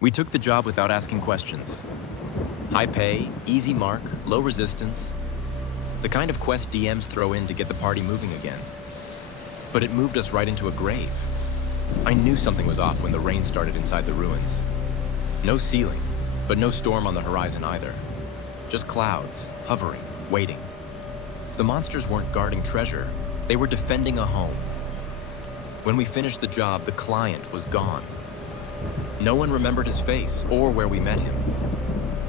We took the job without asking questions. High pay, easy mark, low resistance. The kind of quest DMs throw in to get the party moving again. But it moved us right into a grave. I knew something was off when the rain started inside the ruins. No ceiling, but no storm on the horizon either. Just clouds, hovering, waiting. The monsters weren't guarding treasure, they were defending a home. When we finished the job, the client was gone. No one remembered his face or where we met him.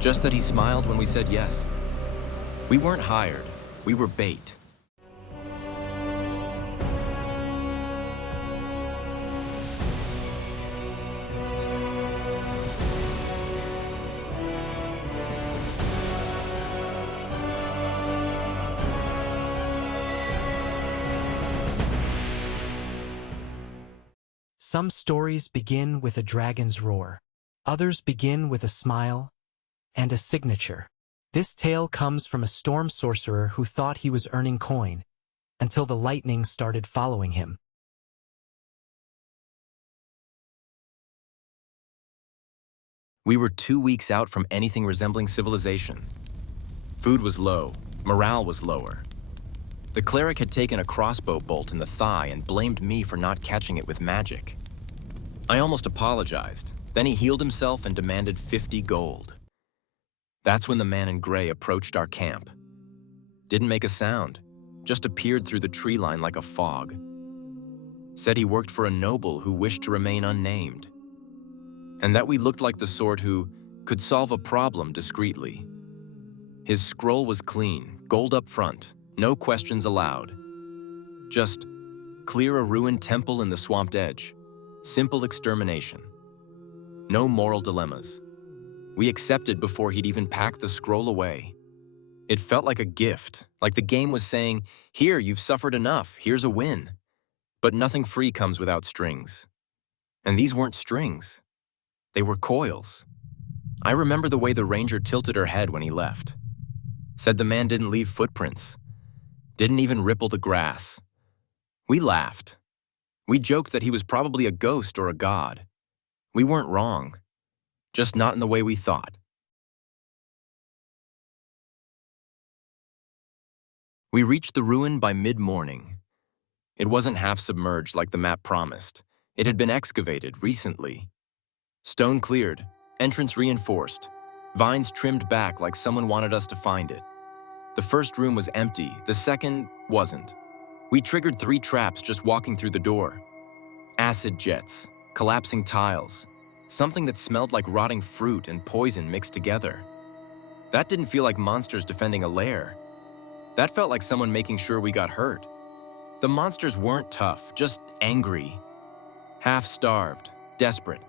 Just that he smiled when we said yes. We weren't hired, we were bait. Some stories begin with a dragon's roar. Others begin with a smile and a signature. This tale comes from a storm sorcerer who thought he was earning coin until the lightning started following him. We were 2 weeks out from anything resembling civilization. Food was low, morale was lower. The cleric had taken a crossbow bolt in the thigh and blamed me for not catching it with magic. I almost apologized. Then he healed himself and demanded 50 gold. That's when the man in gray approached our camp. Didn't make a sound, just appeared through the tree line like a fog. Said he worked for a noble who wished to remain unnamed. And that we looked like the sort who could solve a problem discreetly. His scroll was clean, gold up front, no questions allowed. Just clear a ruined temple in the swamped edge. Simple extermination. No moral dilemmas. We accepted before he'd even packed the scroll away. It felt like a gift, like the game was saying, "Here, you've suffered enough, here's a win." But nothing free comes without strings. And these weren't strings. They were coils. I remember the way the ranger tilted her head when he left. Said the man didn't leave footprints. Didn't even ripple the grass. We laughed. We joked that he was probably a ghost or a god. We weren't wrong, just not in the way we thought. We reached the ruin by mid-morning. It wasn't half submerged like the map promised. It had been excavated recently. Stone cleared, entrance reinforced, vines trimmed back like someone wanted us to find it. The first room was empty, the second wasn't. We triggered 3 traps just walking through the door. Acid jets, collapsing tiles, something that smelled like rotting fruit and poison mixed together. That didn't feel like monsters defending a lair. That felt like someone making sure we got hurt. The monsters weren't tough, just angry. Half-starved, desperate.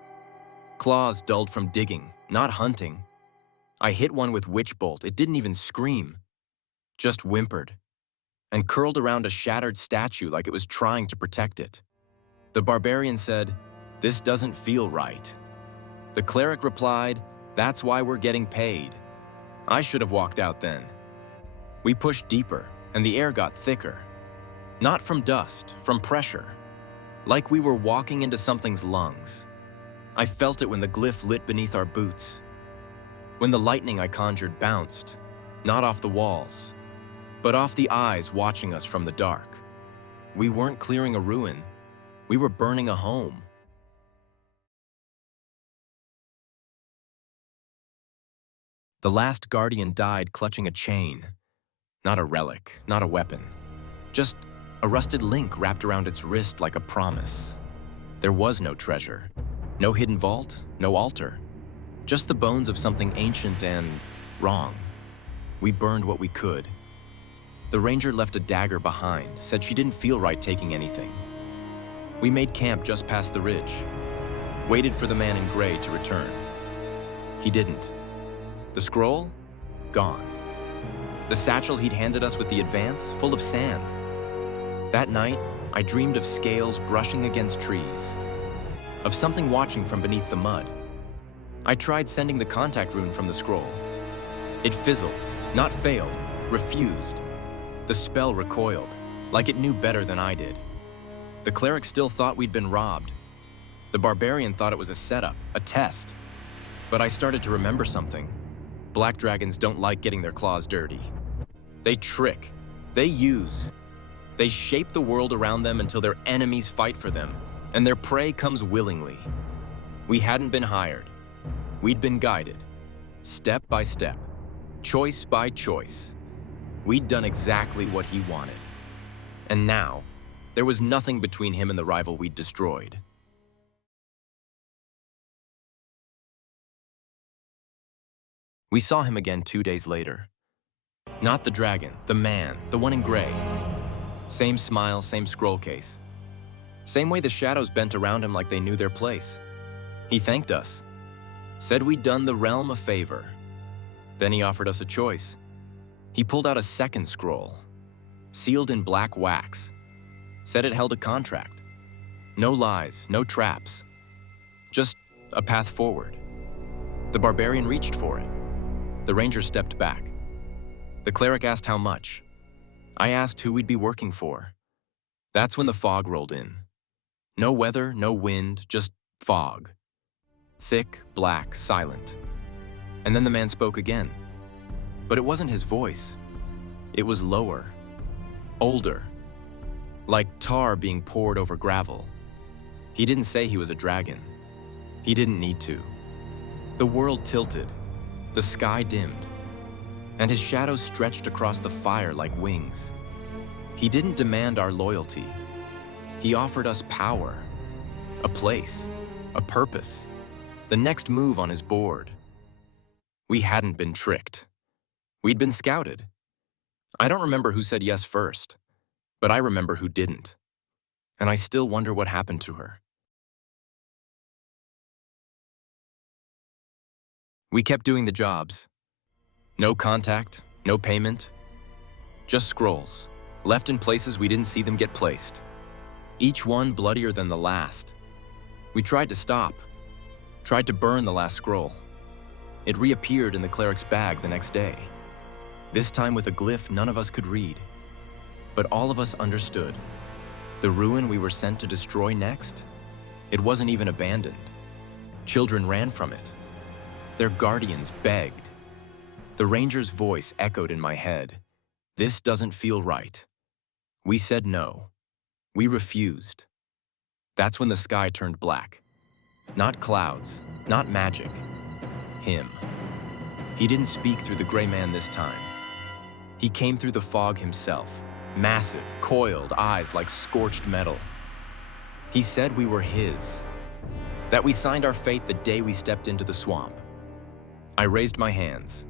Claws dulled from digging, not hunting. I hit one with Witch Bolt, it didn't even scream. Just whimpered. And curled around a shattered statue like it was trying to protect it. The Barbarian said, "This doesn't feel right." The Cleric replied, "That's why we're getting paid." I should have walked out then. We pushed deeper, and the air got thicker. Not from dust, from pressure. Like we were walking into something's lungs. I felt it when the glyph lit beneath our boots. When the lightning I conjured bounced, not off the walls, but off the eyes watching us from the dark. We weren't clearing a ruin, we were burning a home. The last guardian died clutching a chain. Not a relic, not a weapon. Just a rusted link wrapped around its wrist like a promise. There was no treasure, no hidden vault, no altar. Just the bones of something ancient and wrong. We burned what we could. The ranger left a dagger behind, said she didn't feel right taking anything. We made camp just past the ridge. Waited for the man in gray to return. He didn't. The scroll? Gone. The satchel he'd handed us with the advance, full of sand. That night, I dreamed of scales brushing against trees. Of something watching from beneath the mud. I tried sending the contact rune from the scroll. It fizzled, not failed, refused. The spell recoiled, like it knew better than I did. The cleric still thought we'd been robbed. The barbarian thought it was a setup, a test. But I started to remember something. Black dragons don't like getting their claws dirty. They trick. They use. They shape the world around them until their enemies fight for them, and their prey comes willingly. We hadn't been hired. We'd been guided, step by step, choice by choice. We'd done exactly what he wanted. And now, there was nothing between him and the rival we'd destroyed. We saw him again 2 days later. Not the dragon, the man, the one in gray. Same smile, same scroll case. Same way the shadows bent around him like they knew their place. He thanked us, said we'd done the realm a favor. Then he offered us a choice. He pulled out a second scroll, sealed in black wax, said it held a contract. No lies, no traps, just a path forward. The barbarian reached for it. The ranger stepped back. The cleric asked how much. I asked who we'd be working for. That's when the fog rolled in. No weather, no wind, just fog. Thick, black, silent. And then the man spoke again. But it wasn't his voice. It was lower, older, like tar being poured over gravel. He didn't say he was a dragon. He didn't need to. The world tilted. The sky dimmed, and his shadows stretched across the fire like wings. He didn't demand our loyalty. He offered us power, a place, a purpose, the next move on his board. We hadn't been tricked. We'd been scouted. I don't remember who said yes first, but I remember who didn't. And I still wonder what happened to her. We kept doing the jobs. No contact, no payment. Just scrolls, left in places we didn't see them get placed. Each one bloodier than the last. We tried to stop, tried to burn the last scroll. It reappeared in the cleric's bag the next day. This time with a glyph none of us could read. But all of us understood. The ruin we were sent to destroy next, it wasn't even abandoned. Children ran from it. Their guardians begged. The ranger's voice echoed in my head. This doesn't feel right. We said no. We refused. That's when the sky turned black. Not clouds, not magic. Him. He didn't speak through the gray man this time. He came through the fog himself, massive, coiled eyes like scorched metal. He said we were his, that we signed our fate the day we stepped into the swamp. I raised my hands.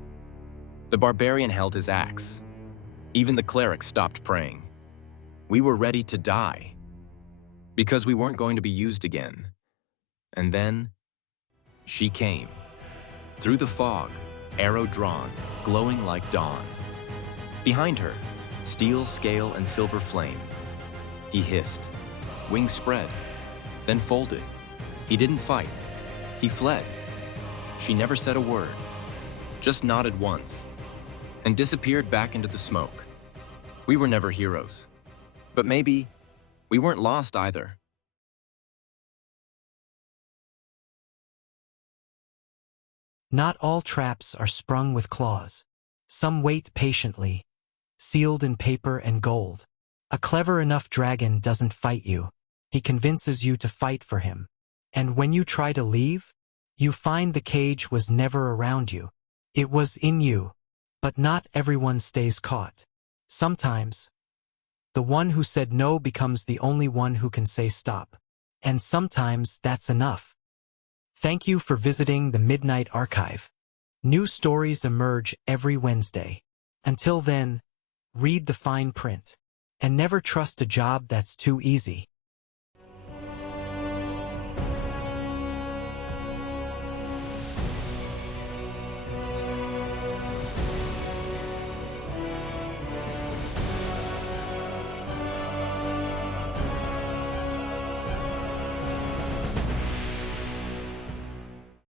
The barbarian held his axe. Even the cleric stopped praying. We were ready to die, because we weren't going to be used again. And then, she came. Through the fog, arrow drawn, glowing like dawn. Behind her, steel, scale, and silver flame. He hissed. Wings spread, then folded. He didn't fight. He fled. She never said a word, just nodded once, and disappeared back into the smoke. We were never heroes, but maybe we weren't lost either. Not all traps are sprung with claws. Some wait patiently, sealed in paper and gold. A clever enough dragon doesn't fight you. He convinces you to fight for him. And when you try to leave, you find the cage was never around you. It was in you. But not everyone stays caught. Sometimes, the one who said no becomes the only one who can say stop. And sometimes that's enough. Thank you for visiting the Midnight Archive. New stories emerge every Wednesday. Until then, read the fine print. And never trust a job that's too easy.